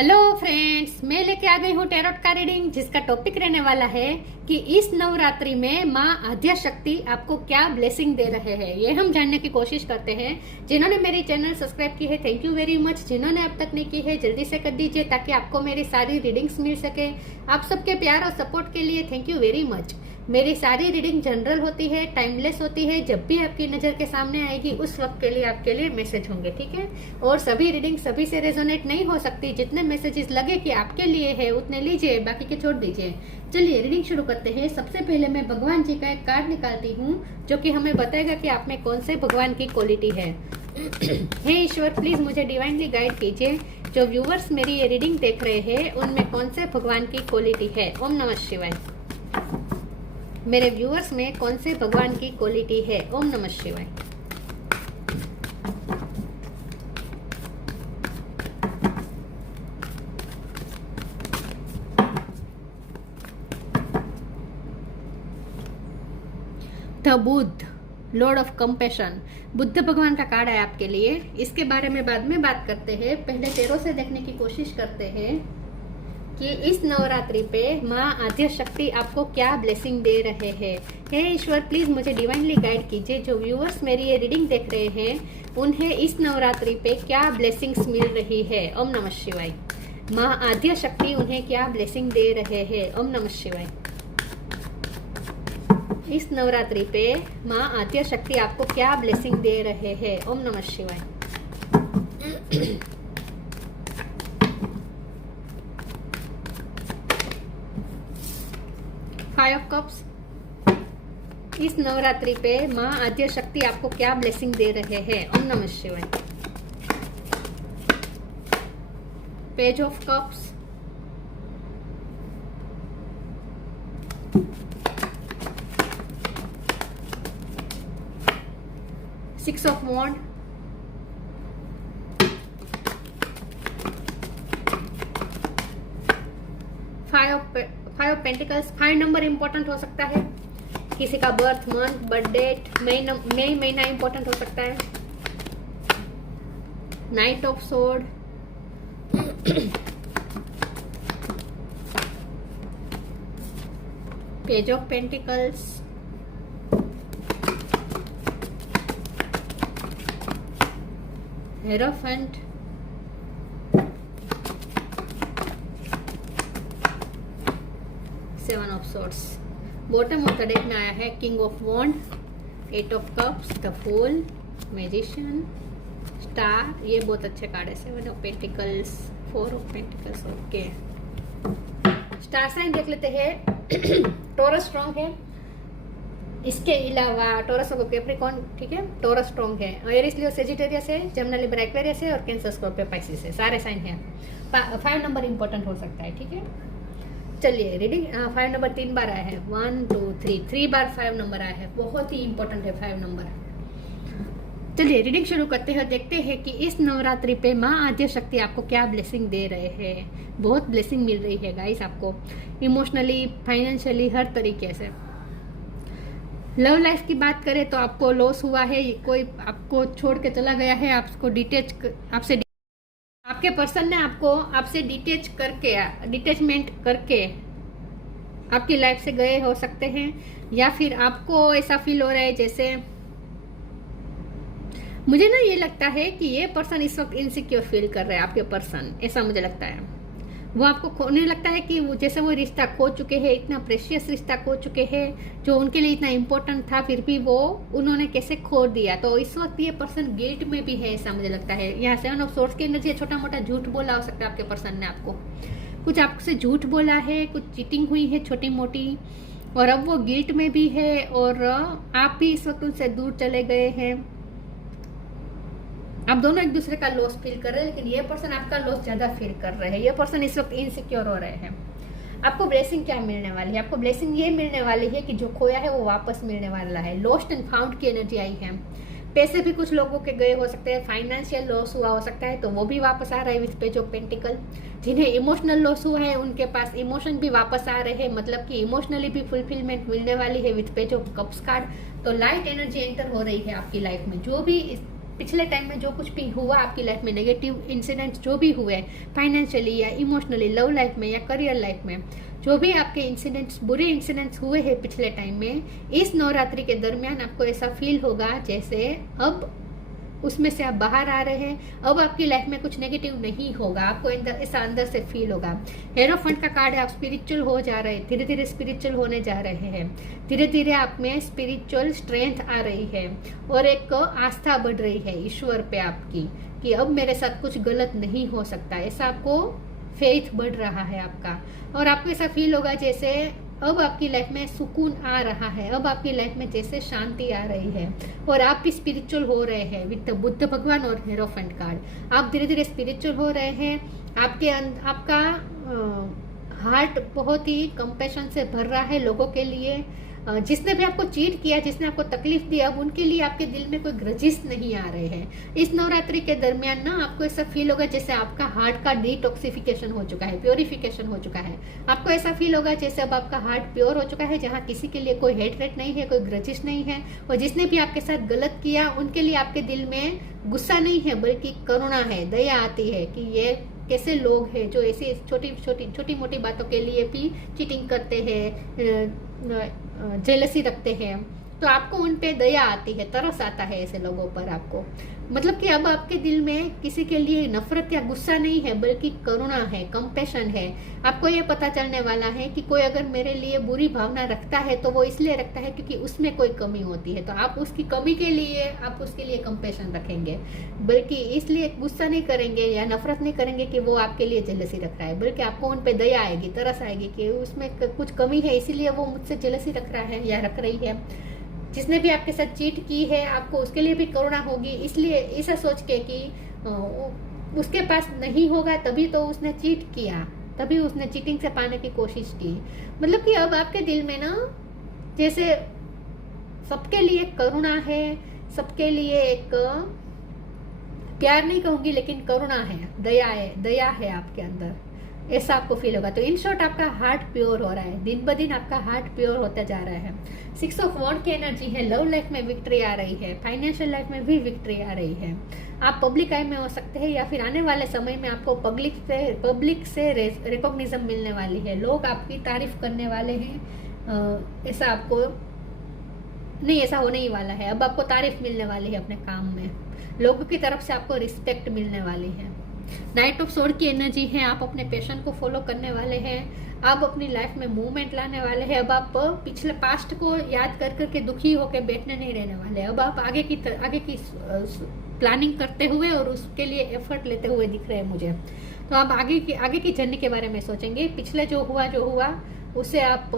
Hello friends, मैं लेके आ गई हूँ टैरोट का रीडिंग, जिसका टॉपिक रहने वाला है कि इस नवरात्रि में माँ आद्या शक्ति आपको क्या ब्लेसिंग दे रहे हैं। ये हम जानने की कोशिश करते हैं। जिन्होंने मेरी चैनल सब्सक्राइब की है, थैंक यू वेरी मच। जिन्होंने अब तक नहीं की है, जल्दी से कर दीजिए ताकि आपको मेरी सारी रीडिंग्स मिल सके। आप सबके प्यार और सपोर्ट के लिए थैंक यू वेरी मच। मेरी सारी रीडिंग जनरल होती है, टाइमलेस होती है। जब भी आपकी नज़र के सामने आएगी उस वक्त के लिए आपके लिए मैसेज होंगे, ठीक है। और सभी रीडिंग सभी से रेजोनेट नहीं हो सकती। जितने मैसेजेस लगे कि आपके लिए है उतने लीजिए, बाकी के छोड़ दीजिए। चलिए रीडिंग शुरू करते हैं। सबसे पहले मैं भगवान जी का एक कार्ड निकालती हूँ जो कि हमें बताएगा कि आप में कौन से भगवान की क्वालिटी है। हे ईश्वर, प्लीज मुझे डिवाइनली गाइड कीजिए। जो व्यूवर्स मेरी ये रीडिंग देख रहे हैं उनमें कौन से भगवान की क्वालिटी है। ओम नमः शिवाय। मेरे व्यूअर्स में कौन से भगवान की क्वालिटी है। ओम नमः शिवाय। The Buddha, Lord of compassion, Buddha भगवान का कार्ड है आपके लिए। इसके बारे में बाद में बात करते हैं। पहले टैरो से देखने की कोशिश करते हैं कि इस नवरात्रि पे माँ आद्या शक्ति आपको क्या ब्लेसिंग दे रहे हैं। हे ईश्वर, प्लीज मुझे डिवाइनली गाइड कीजिए। जो व्यूअर्स मेरी ये रीडिंग देख रहे हैं उन्हें इस नवरात्रि पे क्या ब्लेसिंग्स मिल रही है। ओम नमः शिवाय। माँ आद्या शक्ति उन्हें क्या ब्लेसिंग दे रहे हैं। ओम नमः शिवाय। इस नवरात्रि पे माँ आद्या शक्ति आपको क्या ब्लेसिंग दे रहे हैं। ओम नमः शिवाय। फाइव ऑफ कप्स, इस नवरात्रि पे माँ आद्या शक्ति आपको क्या ब्लेसिंग दे रहे हैं। ओम नमः शिवाय। Page of cups, six of wand, five of pentacles. 5 number important हो सकता है। किसी का बर्थ मंथ, बर्थ डेट, मई महीना इंपॉर्टेंट हो सकता है। Knight of sword, page of pentacles, hierophant, seven of swords. Bottom of the deck में आया है king of wand, 8 of cups, the fool, magician, star. ये बहुत अच्छे कार्ड है। 7 of pentacles, 4 of pentacles. Okay, star sign देख लेते हैं। टॉरस स्ट्रॉन्ग है। इसके अलावा टॉरस और कैप्रिकॉर्न, ठीक है, टॉरस स्ट्रॉन्ग है। एरिस लियो सेजिटेरियस है, जमुना लिब्रा एक्वेरियस है और कैंसर स्कॉर्पियो पाइसिस है। सारे साइन है। 5 नंबर इंपॉर्टेंट हो सकता है, ठीक है। चलिए रीडिंग 5 नंबर 3 बार आया है। 1 2 3 बार 5 नंबर आया है। बहुत ही इंपॉर्टेंट है 5 नंबर। चलिए रीडिंग शुरू करते हैं। देखते हैं कि इस नवरात्रि पे माँ आद्या शक्ति आपको क्या ब्लेसिंग दे रहे हैं। बहुत ब्लेसिंग मिल रही है गाइस आपको, इमोशनली, फाइनेंशियली, हर तरीके से। लव लाइफ की बात करें तो आपको लॉस हुआ है, कोई आपको छोड़ के चला गया है, आपके पर्सन ने आपसे डिटेचमेंट करके आपकी लाइफ से गए हो सकते हैं। या फिर आपको ऐसा फील हो रहा है जैसे, मुझे ना ये लगता है कि ये पर्सन इस वक्त इनसिक्योर फील कर रहा है। आपके पर्सन, ऐसा मुझे लगता है, वो आपको खोने लगता है कि वो जैसे वो रिश्ता खो चुके हैं, इतना प्रेशियस रिश्ता खो चुके हैं जो उनके लिए इतना इम्पोर्टेंट था, फिर भी वो उन्होंने कैसे खो दिया। तो इस वक्त ये पर्सन गिल्ट में भी है, ऐसा मुझे लगता है। यहाँ 7 ऑफ सोर्ड्स की एनर्जी, छोटा मोटा झूठ बोला हो सकता है आपके पर्सन ने आपको, कुछ आपसे झूठ बोला है, कुछ चीटिंग हुई है छोटी मोटी, और अब वो गिल्ट में भी है और आप भी इस वक्त उनसे दूर चले गए हैं। आप दोनों एक दूसरे का लॉस फील कर रहे हैं, लेकिन ये पर्सन आपका लॉस ज्यादा फील कर रहे हैं। ये पर्सन इस वक्त इनसिक्योर हो रहे हैं। आपको ब्लेसिंग क्या मिलने वाली है? आपको ब्लेसिंग ये मिलने वाली है कि जो खोया है वो वापस मिलने वाला है। लॉस्ट एंड फाउंड की एनर्जी आई है। पैसे भी कुछ लोगों के गए हो सकते हैं, फाइनेंशियल लॉस हुआ हो सकता है तो वो भी वापस आ रहा है विद पेज ऑफ पेंटिकल। जिन्हें इमोशनल लॉस हुआ है उनके पास इमोशन भी वापस आ रहे हैं, मतलब कि इमोशनली भी फुलफिलमेंट मिलने वाली है with page of cups card. तो लाइट एनर्जी एंटर हो रही है आपकी लाइफ में। जो भी पिछले टाइम में जो कुछ भी हुआ आपकी लाइफ में, नेगेटिव इंसिडेंट्स जो भी हुए फाइनेंशियली या इमोशनली, लव लाइफ में या करियर लाइफ में, जो भी आपके इंसिडेंट्स, बुरे इंसिडेंट्स हुए हैं पिछले टाइम में, इस नवरात्रि के दरमियान आपको ऐसा फील होगा जैसे अब उसमें से आप बाहर आ रहे हैं, अब आपकी लाइफ में कुछ नेगेटिव नहीं होगा, आपको ऐसा अंदर से फील होगा। हेरोफेंट का कार्ड है, आप स्पिरिचुअल हो जा रहे हैं, धीरे धीरे स्पिरिचुअल होने जा रहे हैं, धीरे धीरे आप में स्पिरिचुअल स्ट्रेंथ आ रही है और एक आस्था बढ़ रही है ईश्वर पे आपकी कि अब मेरे साथ कुछ गलत नहीं हो सकता, ऐसा आपको फेथ बढ़ रहा है आपका। और आपको ऐसा फील होगा जैसे अब आपकी लाइफ में सुकून आ रहा है, अब आपकी लाइफ में जैसे शांति आ रही है और आप भी स्पिरिचुअल हो रहे हैं विद बुद्ध भगवान और हेरोफेंट कार्ड। आप धीरे धीरे स्पिरिचुअल हो रहे हैं, आपका हार्ट बहुत ही कंपैशन से भर रहा है लोगों के लिए। जिसने भी आपको चीट किया, जिसने आपको तकलीफ दी, अब उनके लिए आपके दिल में कोई ग्रजिस नहीं आ रहे हैं। इस नवरात्रि के दरमियान ना आपको ऐसा फील होगा जैसे आपका हार्ट का डिटॉक्सिफिकेशन हो चुका है, प्योरिफिकेशन हो चुका है। आपको ऐसा फील होगा जैसे अब आपका हार्ट प्योर हो चुका है, जहाँ किसी के लिए कोई हेटरेट नहीं है, कोई ग्रजिस नहीं है। और जिसने भी आपके साथ गलत किया उनके लिए आपके दिल में गुस्सा नहीं है बल्कि करुणा है, दया आती है कि ये कैसे लोग हैं जो ऐसी छोटी मोटी बातों के लिए भी चीटिंग करते हैं, जेलसी रखते हैं। तो आपको उन पे दया आती है, तरस आता है ऐसे लोगों पर आपको। मतलब कि अब आपके दिल में किसी के लिए नफरत या गुस्सा नहीं है बल्कि करुणा है, कंपैशन है। आपको ये पता चलने वाला है कि कोई अगर मेरे लिए बुरी भावना रखता है तो वो इसलिए रखता है क्योंकि उसमें कोई कमी होती है, तो आप उसकी कमी के लिए आप उसके लिए कंपैशन रखेंगे, बल्कि इसलिए गुस्सा नहीं करेंगे या नफरत नहीं करेंगे कि वो आपके लिए जेलसी रख रहा है, बल्कि आपको उन पे दया आएगी, तरस आएगी कि उसमें कुछ कमी है इसीलिए वो मुझसे जेलसी रख रहा है या रख रही है। जिसने भी आपके साथ चीट की है आपको उसके लिए भी करुणा होगी, इसलिए ऐसा सोच के कि उसके पास नहीं होगा तभी तो उसने चीट किया, तभी उसने चीटिंग से पाने की कोशिश की। मतलब कि अब आपके दिल में ना जैसे सबके लिए करुणा है, सबके लिए एक प्यार नहीं कहूंगी लेकिन करुणा है, दया है आपके अंदर, ऐसा आपको फील होगा। तो इन शॉर्ट आपका हार्ट प्योर हो रहा है, दिन ब दिन आपका हार्ट प्योर होता जा रहा है। 6 ऑफ वॉन्ड की एनर्जी है, लव लाइफ में विक्ट्री आ रही है, फाइनेंशियल लाइफ में भी विक्ट्री आ रही है। आप पब्लिक आई में हो सकते हैं या फिर आने वाले समय में आपको पब्लिक से रिकॉग्निशन मिलने वाली है, लोग आपकी तारीफ करने वाले हैं। ऐसा आपको नहीं, ऐसा होने ही वाला है। अब आपको तारीफ मिलने वाली है अपने काम में, लोगों की तरफ से आपको रिस्पेक्ट मिलने वाली है। नाइट ऑफ सोर्ड की एनर्जी है, आप अपने पैशन को फॉलो करने वाले हैं, आप अपनी लाइफ में मूवमेंट लाने वाले हैं। अब आप पिछले पास्ट को याद कर करके दुखी होकर बैठने नहीं रहने वाले, अब आप आगे की प्लानिंग करते हुए और उसके लिए एफर्ट लेते हुए दिख रहे हैं मुझे। तो आप आगे की जर्नी के बारे में सोचेंगे, पिछले जो हुआ उसे आप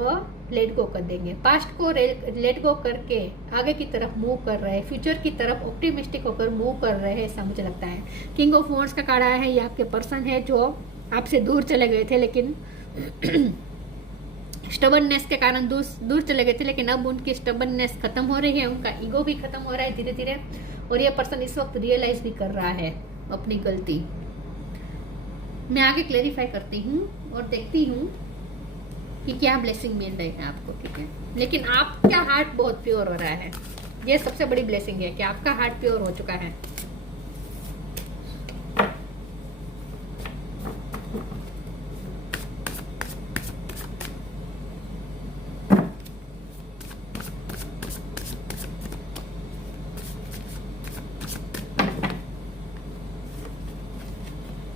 लेट गो कर देंगे, पास्ट को लेट गो करके आगे की तरफ मूव कर रहे हैं, फ्यूचर की तरफ ऑप्टिमिस्टिक होकर मूव कर रहे हैं, ऐसा मुझे लगता है। किंग ऑफ वॉन्ड्स का कार्ड आया है, ये आपके पर्सन है जो आपसे दूर चले गए थे, लेकिन स्टबननेस के कारण दूर चले गए थे, लेकिन अब उनकी स्टबननेस खत्म हो रही है, उनका ईगो भी खत्म हो रहा है धीरे धीरे, और ये पर्सन इस वक्त रियलाइज भी कर रहा है अपनी गलती। मैं आगे क्लेरिफाई करती हूँ और देखती हूँ कि क्या ब्लेसिंग मिल रही है आपको, ठीक है। लेकिन आपका हार्ट बहुत प्योर हो रहा है, ये सबसे बड़ी ब्लेसिंग है कि आपका हार्ट प्योर हो चुका है।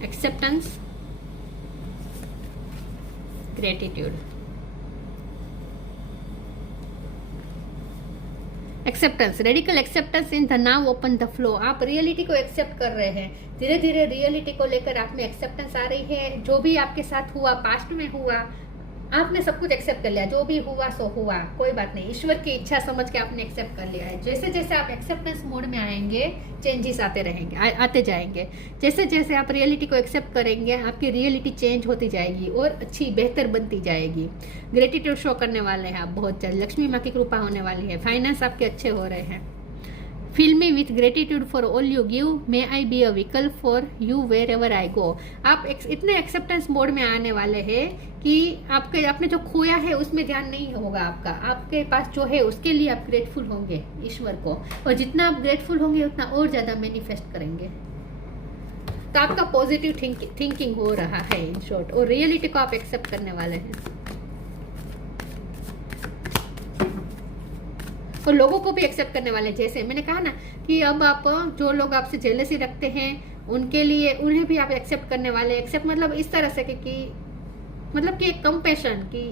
Acceptance, gratitude, acceptance, radical acceptance in the now open the flow. आप रियलिटी को एक्सेप्ट कर रहे हैं, धीरे धीरे रियलिटी को लेकर आप में एक्सेप्टेंस आ रही है। जो भी आपके साथ हुआ, पास्ट में हुआ, आपने सब कुछ एक्सेप्ट कर लिया, जो भी हुआ सो हुआ, कोई बात नहीं, ईश्वर की इच्छा समझ के आपने एक्सेप्ट कर लिया है। जैसे जैसे आप एक्सेप्टेंस मोड में आएंगे चेंजेस आते जाएंगे। जैसे जैसे आप रियलिटी को एक्सेप्ट करेंगे आपकी रियलिटी चेंज होती जाएगी और अच्छी बेहतर बनती जाएगी। ग्रेटिट्यूड शो करने वाले हैं आप बहुत जल्द, लक्ष्मी माँ की कृपा होने वाली है, फाइनेंस आपके अच्छे हो रहे हैं, fill me with gratitude for all you give, may I be a vehicle for you wherever I go. आप इतने एक्सेप्टेंस मोड में आने वाले हैं कि आपने जो खोया है उसमें ध्यान नहीं होगा आपका, आपके पास जो है उसके लिए आप ग्रेटफुल होंगे ईश्वर को, और जितना आप ग्रेटफुल होंगे उतना और ज्यादा मैनिफेस्ट करेंगे। तो आपका पॉजिटिव थिंकिंग हो रहा है इन शॉर्ट, और रियलिटी को आप एक्सेप्ट करने वाले हैं। और लोगों को भी एक्सेप्ट करने वाले हैं। जैसे मैंने कहा ना कि अब आप जो लोग आपसे जेलसी रखते हैं उनके लिए, उन्हें भी आप एक्सेप्ट करने वाले। एक्सेप्ट मतलब इस तरह से कि मतलब कि एक कंपैशन की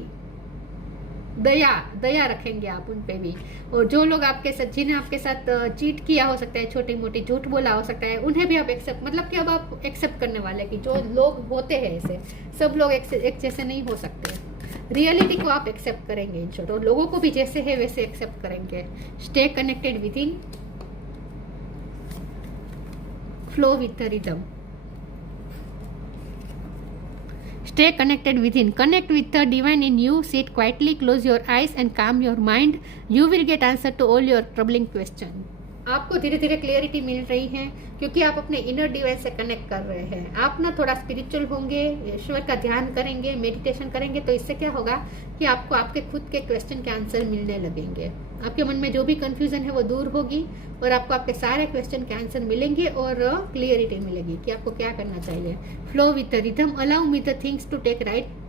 दया रखेंगे आप उन पे भी। और जो लोग आपके साथ, जिन्हें आपके साथ चीट किया हो सकता है, छोटी मोटी झूठ बोला हो सकता है, उन्हें भी आप एक्सेप्ट, मतलब कि अब आप एक्सेप्ट करने वाले कि जो लोग होते हैं ऐसे, सब लोग एक जैसे नहीं हो सकते। रियलिटी को आप एक्सेप्ट करेंगे इन शॉर्ट, और लोगों को भी जैसे है वैसे एक्सेप्ट करेंगे। Stay connected with in, flow with the rhythm. Stay connected within. Connect with the divine in you. Sit quietly, close your eyes and calm your mind. You will get answer to all your troubling question. आपको धीरे धीरे clarity मिल रही है क्योंकि आप अपने inner divine से connect कर रहे हैं। आप ना थोड़ा स्पिरिचुअल होंगे, ईश्वर का ध्यान करेंगे, मेडिटेशन करेंगे, तो इससे क्या होगा कि आपको आपके खुद के क्वेश्चन के आंसर मिलने लगेंगे। आपके मन में जो भी कंफ्यूजन है वो दूर होगी और आपको आपके सारे क्वेश्चन के आंसर मिलेंगे और क्लियरिटी मिलेगी कि आपको क्या करना चाहिए। Flow with the rhythm, allow me the things to take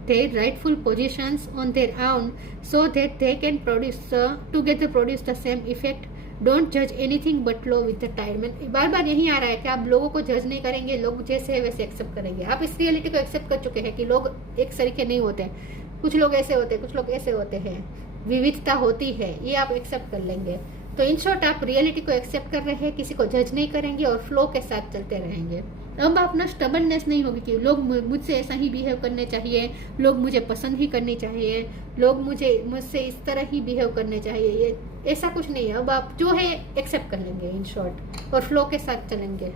their rightful positions on their own so that they can together produce the same effect. Don't जज anything but flow with the time. बार बार यही आ रहा है कि आप लोगों को जज नहीं करेंगे, लोग जैसे है वैसे एक्सेप्ट करेंगे। आप इस रियलिटी को एक्सेप्ट कर चुके हैं कि लोग एक तरीके नहीं होते, कुछ लोग ऐसे होते हैं, कुछ लोग ऐसे होते हैं, विविधता होती है, ये आप एक्सेप्ट कर लेंगे। तो इन शॉर्ट आप रियलिटी को एक्सेप्ट कर रहे हैं, किसी को जज नहीं करेंगे और फ्लो के साथ चलते रहेंगे। अब आप ना स्टबर्ननेस नहीं होगी कि लोग मुझसे ऐसा ही बिहेव करने चाहिए, लोग मुझे पसंद ही करनी चाहिए, लोग मुझसे इस तरह ही बिहेव करने चाहिए, ये ऐसा कुछ नहीं है। अब आप जो है एक्सेप्ट कर लेंगे इन शॉर्ट और फ्लो के साथ चलेंगे।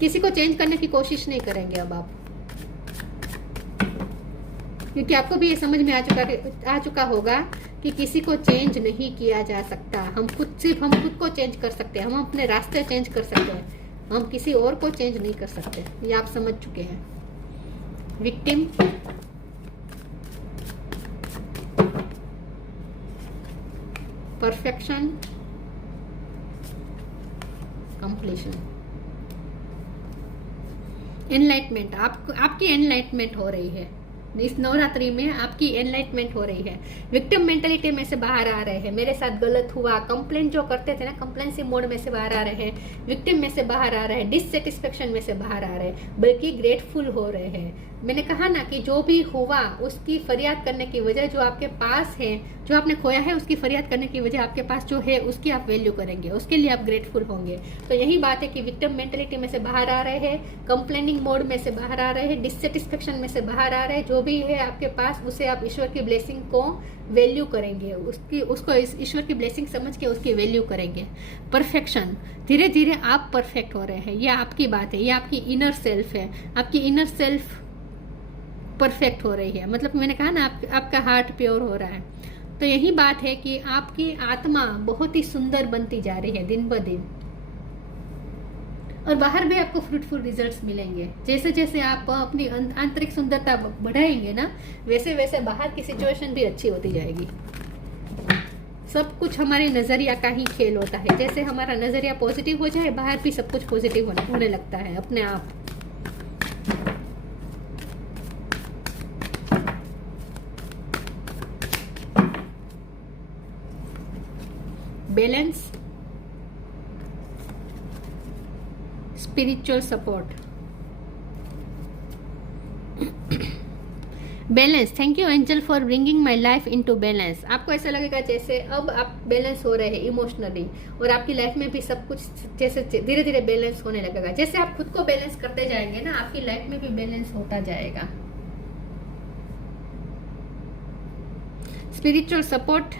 किसी को चेंज करने की कोशिश नहीं करेंगे अब आप, क्योंकि आपको भी ये समझ में आ चुका होगा कि किसी को चेंज नहीं किया जा सकता। हम खुद को चेंज कर सकते हैं, हम अपने रास्ते चेंज कर सकते हैं, हम किसी और को चेंज नहीं कर सकते। ये आप समझ चुके हैं। Victim, perfection, completion, enlightenment. आपकी एनलाइटमेंट हो रही है इस नवरात्रि में, आपकी एनलाइटमेंट हो रही है। विक्टिम मेंटेलिटी में से बाहर आ रहे हैं, मेरे साथ गलत हुआ, कंप्लेन जो करते थे ना, कंप्लेंसिव मोड में से बाहर आ रहे हैं, विक्टिम में से बाहर आ रहे हैं, डिससेटिस्फेक्शन में से बाहर आ रहे हैं, बल्कि ग्रेटफुल हो रहे हैं। मैंने कहा ना कि जो भी हुआ उसकी फरियाद करने की वजह जो आपके पास है, जो आपने खोया है उसकी फरियाद करने की वजह आपके पास जो है उसकी आप वैल्यू करेंगे, उसके लिए आप ग्रेटफुल होंगे। तो यही बात है कि विक्टिम मेंटेलिटी में से बाहर आ रहे हैं, कंप्लेनिंग मोड में से बाहर आ रहे हैं, डिससेटिस्फेक्शन में से बाहर आ रहे हैं। जो भी है आपके पास उसे आप ईश्वर की ब्लेसिंग को वैल्यू करेंगे, उसको ईश्वर की ब्लेसिंग समझ के उसकी वैल्यू करेंगे। परफेक्शन, धीरे धीरे आप परफेक्ट हो रहे हैं, ये आपकी बात है, ये आपकी इनर सेल्फ है। आपकी इनर सेल्फ परफेक्ट हो रही है, मतलब मैंने कहा ना आपका हार्ट प्योर हो रहा है। तो यही बात है कि आपकी आत्मा बहुत ही सुंदर बनती जा रही है दिन ब दिन, और बाहर भी आपको फ्रूटफुल रिजल्ट्स मिलेंगे। जैसे जैसे आप अपनी आंतरिक सुंदरता बढ़ाएंगे ना, वैसे वैसे बाहर की सिचुएशन भी अच्छी होती जाएगी। सब कुछ हमारे नजरिया का ही खेल होता है। जैसे हमारा नजरिया पॉजिटिव हो जाए, बाहर भी सब कुछ पॉजिटिव होने लगता है अपने आप। Balance, spiritual support, balance. Thank you angel for bringing my life into balance. आपको ऐसा लगेगा जैसे अब आप बैलेंस हो रहे हैं इमोशनली, और आपकी लाइफ में भी सब कुछ जैसे धीरे धीरे बैलेंस होने लगेगा। जैसे आप खुद को बैलेंस करते जाएंगे ना, आपकी लाइफ में भी बैलेंस होता जाएगा। स्पिरिचुअल सपोर्ट,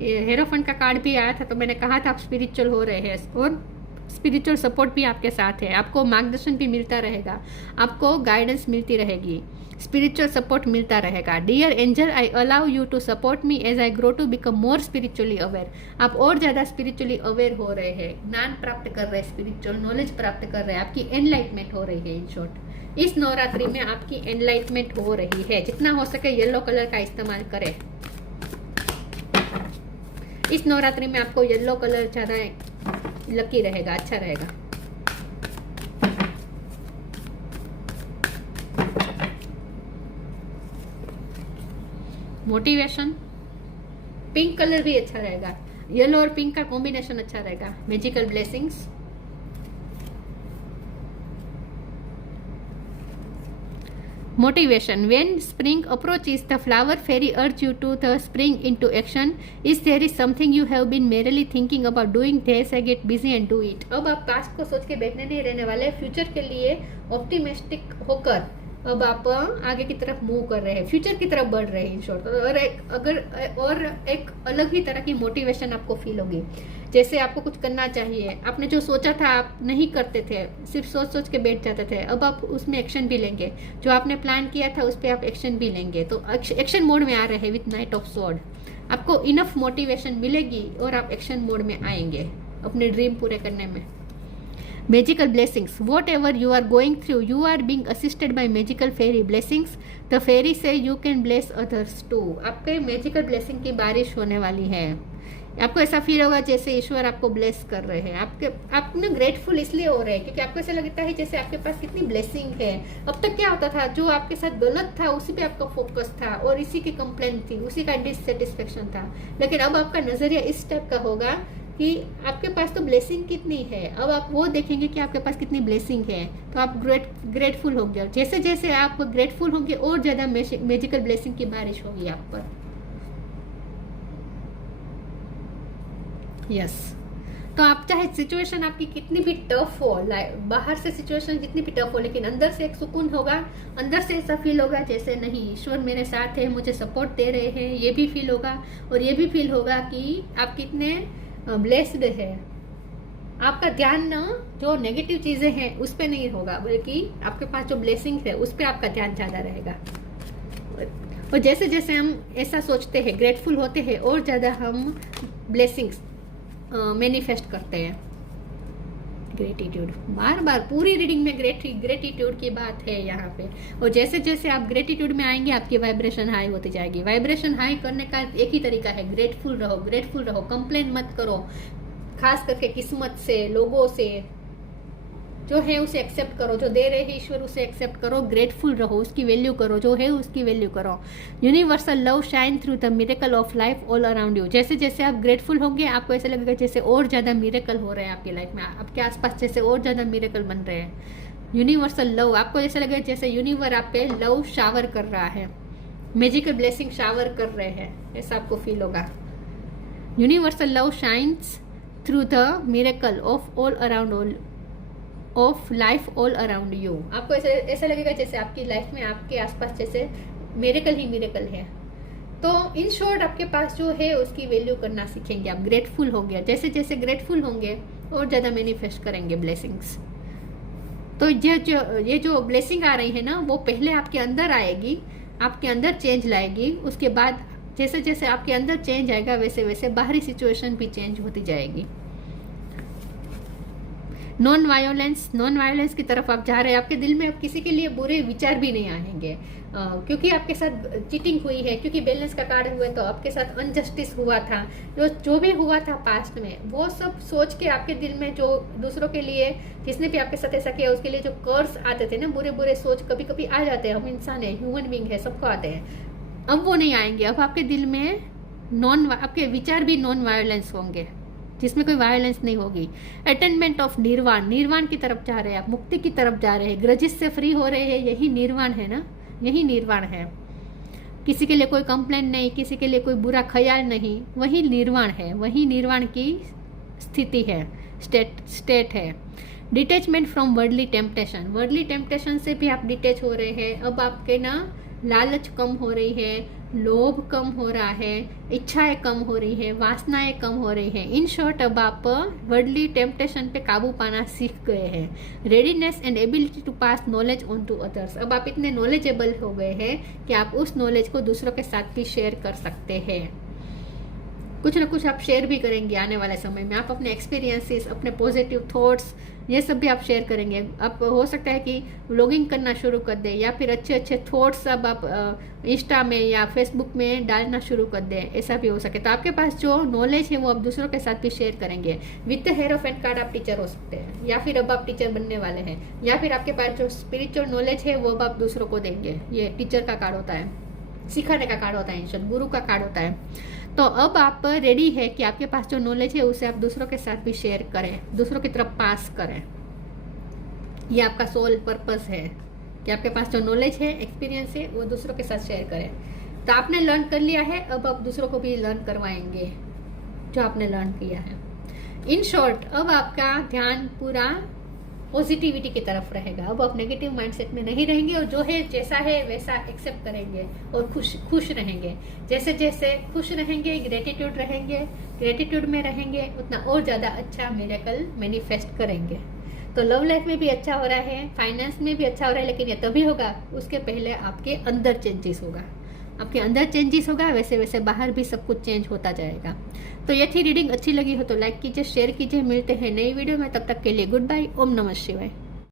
हेरोफंड का कार्ड भी आया था, तो मैंने कहा था आप स्पिरिचुअल हो रहे हैं और स्पिरिचुअल सपोर्ट भी आपके साथ है, आपको मार्गदर्शन भी मिलता रहेगा, आपको गाइडेंस मिलती रहेगी, स्पिरिचुअल सपोर्ट मिलता रहेगा। Dear angel, I allow you to support me as I grow to become more spiritually aware. आप और ज़्यादा स्पिरिचुअली अवेयर हो रहे हैं, ज्ञान प्राप्त कर रहे हैं, स्पिरिचुअल नॉलेज प्राप्त कर रहे हैं, आपकी एनलाइटमेंट हो रही है। इन शॉर्ट इस नवरात्रि में आपकी एनलाइटमेंट हो रही है। जितना हो सके येलो कलर का इस्तेमाल करें। इस नवरात्रि में आपको येलो कलर ज़्यादा लकी रहेगा, अच्छा रहेगा। मोटिवेशन, पिंक कलर भी अच्छा रहेगा, येलो और पिंक का कॉम्बिनेशन अच्छा रहेगा। Magical blessings, motivation, when spring approaches the flower fairy urge you to the spring into action. Is there is something you have been merely thinking about doing, they say get busy and do it. अब आप past को सोच के बैठने नहीं रहने वाले, future के लिए ऑप्टिमिस्टिक होकर अब आप आगे की तरफ मूव कर रहे हैं, फ्यूचर की तरफ बढ़ रहे हैं। इन शॉर्ट और एक अलग ही तरह की मोटिवेशन आपको फील होगी, जैसे आपको कुछ करना चाहिए, आपने जो सोचा था आप नहीं करते थे, सिर्फ सोच सोच के बैठ जाते थे, अब आप उसमें एक्शन भी लेंगे, जो आपने प्लान किया था उस पर आप एक्शन भी लेंगे। तो एक्शन मोड में आ रहे हैं विथ नाइट ऑफ स्वॉर्ड, आपको इनफ मोटिवेशन मिलेगी और आप एक्शन मोड में आएंगे अपने ड्रीम पूरे करने में। Magical blessings, whatever you are going through, you are being assisted by magical fairy blessings. The fairy say you can bless others too. आपके मैजिकल ब्लेसिंग की बारिश होने वाली है। आपको ऐसा फील होगा जैसे ईश्वर आपको ब्लेस कर रहे हैं। आप ना ग्रेटफुल इसलिए हो रहे हैं क्योंकि आपको ऐसा लगता है जैसे आपके पास कितनी ब्लेसिंग है। अब तक क्या होता था, जो आपके साथ गलत था उसी पे आपका फोकस था और इसी की कंप्लेंट थी, उसी का डिससेटिस्फेक्शन था। लेकिन अब आपका नजरिया इस टाइप का होगा कि आपके पास तो ब्लेसिंग कितनी है, अब आप वो देखेंगे कि आपके पास कितनी ब्लेसिंग है, तो आप ग्रेटफुल होंगे। जैसे जैसे आप ग्रेटफुल होंगे और ज़्यादा मैजिकल ब्लेसिंग की बारिश होगी आप पर। यस, तो आप चाहे सिचुएशन आपकी कितनी भी टफ हो, बाहर से सिचुएशन जितनी भी टफ हो, लेकिन अंदर से एक सुकून होगा, अंदर से ऐसा फील होगा जैसे नहीं ईश्वर मेरे साथ है, मुझे सपोर्ट दे रहे हैं, ये भी फील होगा। और ये भी फील होगा कि आप कितने ब्लेस्ड है। आपका ध्यान ना जो नेगेटिव चीजें हैं उस पे नहीं होगा, बल्कि आपके पास जो ब्लेसिंग है उस पे आपका ध्यान ज्यादा रहेगा। और जैसे जैसे हम ऐसा सोचते हैं, ग्रेटफुल होते हैं, और ज्यादा हम ब्लेसिंग्स मैनिफेस्ट करते हैं। ग्रेटिट्यूड, बार बार पूरी रीडिंग में ग्रेटिट्यूड की बात है यहाँ पे। और जैसे जैसे आप ग्रेटिट्यूड में आएंगे आपकी वाइब्रेशन हाई होती जाएगी। वाइब्रेशन हाई करने का एक ही तरीका है, ग्रेटफुल रहो, कंप्लेन मत करो, खास करके किस्मत से, लोगों से, जो है उसे एक्सेप्ट करो, जो दे रहे हैं ईश्वर उसे एक्सेप्ट करो, ग्रेटफुल रहो, उसकी वैल्यू करो, जो है उसकी वैल्यू करो। Universal love shine through the miracle of life all around you. जैसे जैसे आप ग्रेटफुल होंगे आपको ऐसा लगेगा जैसे और ज़्यादा मिरेकल हो रहे हैं आपकी लाइफ में, आपके आसपास जैसे और ज़्यादा मिरेकल बन रहे हैं। यूनिवर्सल लव, आपको ऐसा लगेगा जैसे यूनिवर्स आप पे लव शावर कर रहा है, मैजिकल ब्लेसिंग शावर कर रहे हैं, ऐसा आपको फील होगा। Universal love shines through the miracle of all around of life all around you. आपको ऐसा लगेगा जैसे आपकी लाइफ में आपके आसपास जैसे मिरेकल ही मिरेकल है। तो इन शॉर्ट आपके पास जो है उसकी वैल्यू करना सीखेंगे, आप ग्रेटफुल होंगे। जैसे जैसे ग्रेटफुल होंगे और ज़्यादा मैनिफेस्ट करेंगे ब्लेसिंग्स। तो ये जो ब्लेसिंग आ रही है ना, वो पहले आपके अंदर आएगी, आपके अंदर चेंज लाएगी, उसके बाद जैसे जैसे आपके अंदर चेंज आएगा वैसे वैसे बाहरी सिचुएशन भी चेंज होती जाएगी। नॉन वायलेंस की तरफ आप जा रहे हैं। आपके दिल में अब किसी के लिए बुरे विचार भी नहीं आएंगे, क्योंकि आपके साथ चीटिंग हुई है, क्योंकि बैलेंस का कार्ड हुआ, तो आपके साथ अनजस्टिस हुआ था, जो भी हुआ था पास्ट में, वो सब सोच के आपके दिल में जो दूसरों के लिए, जिसने भी आपके साथ ऐसा किया उसके लिए जो कर्स आते थे ना, बुरे बुरे सोच कभी कभी आ जाते हैं, हम इंसान है, ह्यूमन बीइंग है, सबको आते हैं। अब वो नहीं आएंगे। अब आपके दिल में आपके विचार भी नॉन वायलेंस होंगे, जिसमें कोई वायलेंस नहीं होगी। अटेनमेंट ऑफ निर्वाण की तरफ जा रहे हैं आप, मुक्ति की तरफ जा रहे हैं, ग्रजिस से फ्री हो रहे हैं। यही निर्वाण है ना, यही निर्वाण है। किसी के लिए कोई कंप्लेंट नहीं, किसी के लिए कोई बुरा ख्याल नहीं, वही निर्वाण है, वही निर्वाण की स्थिति है, स्टेट है। डिटेचमेंट फ्रॉम वर्डली टेम्पटेशन से भी आप डिटेच हो रहे हैं। अब आपके ना लालच कम हो रही है, लोभ कम हो रहा है, इच्छाएं कम हो रही है, वासनाएं कम हो रही है। इन शॉर्ट अब आप वर्ल्डली टेम्पटेशन पे काबू पाना सीख गए हैं। Readiness and ability to pass knowledge on to others, अब आप इतने नॉलेजेबल हो गए हैं कि आप उस नॉलेज को दूसरों के साथ भी शेयर कर सकते हैं। कुछ ना कुछ आप शेयर भी करेंगे आने वाले समय में। आप अपने एक्सपीरियंसेस, अपने पॉजिटिव थॉट्स, ये सब भी आप शेयर करेंगे। आप हो सकता है कि व्लॉगिंग करना शुरू कर दें, या फिर अच्छे अच्छे थॉट्स अब आप इंस्टा में या फेसबुक में डालना शुरू कर दें, ऐसा भी हो सके। तो आपके पास जो नॉलेज है वो आप दूसरों के साथ भी शेयर करेंगे। With the hierophant card आप टीचर हो सकते हैं, या फिर अब आप टीचर बनने वाले हैं, या फिर आपके पास जो स्पिरिचुअल नॉलेज है वो अब आप दूसरों को देंगे। ये टीचर का कार्ड होता है, सिखाने का कार्ड होता है, गुरु का कार्ड होता है। तो अब आप रेडी है कि आपके पास जो नॉलेज है उसे आप दूसरों के साथ भी शेयर करें, दूसरों की तरफ पास करें। ये आपका सोल पर्पस है कि आपके पास जो नॉलेज है, एक्सपीरियंस है, वो दूसरों के साथ शेयर करें। तो आपने लर्न कर लिया है, अब आप दूसरों को भी लर्न करवाएंगे जो आपने लर्न किया है। इन शॉर्ट, अब आपका ध्यान पूरा पॉजिटिविटी की तरफ रहेगा। अब आप नेगेटिव माइंडसेट में नहीं रहेंगे, और जो है जैसा है वैसा एक्सेप्ट करेंगे और खुश रहेंगे। जैसे जैसे खुश रहेंगे, ग्रेटिट्यूड रहेंगे, ग्रेटिट्यूड में रहेंगे, उतना और ज़्यादा अच्छा मिरेकल मैनिफेस्ट करेंगे। तो लव लाइफ में भी अच्छा हो रहा है, फाइनेंस में भी अच्छा हो रहा है, लेकिन ये तभी होगा, उसके पहले आपके अंदर चेंजेस होगा। आपके अंदर चेंजेस होगा, वैसे वैसे बाहर भी सब कुछ चेंज होता जाएगा। तो ये थी रीडिंग। अच्छी लगी हो तो लाइक कीजिए, शेयर कीजिए। मिलते हैं नई वीडियो में, तब तक के लिए गुड बाय। ओम नमः शिवाय।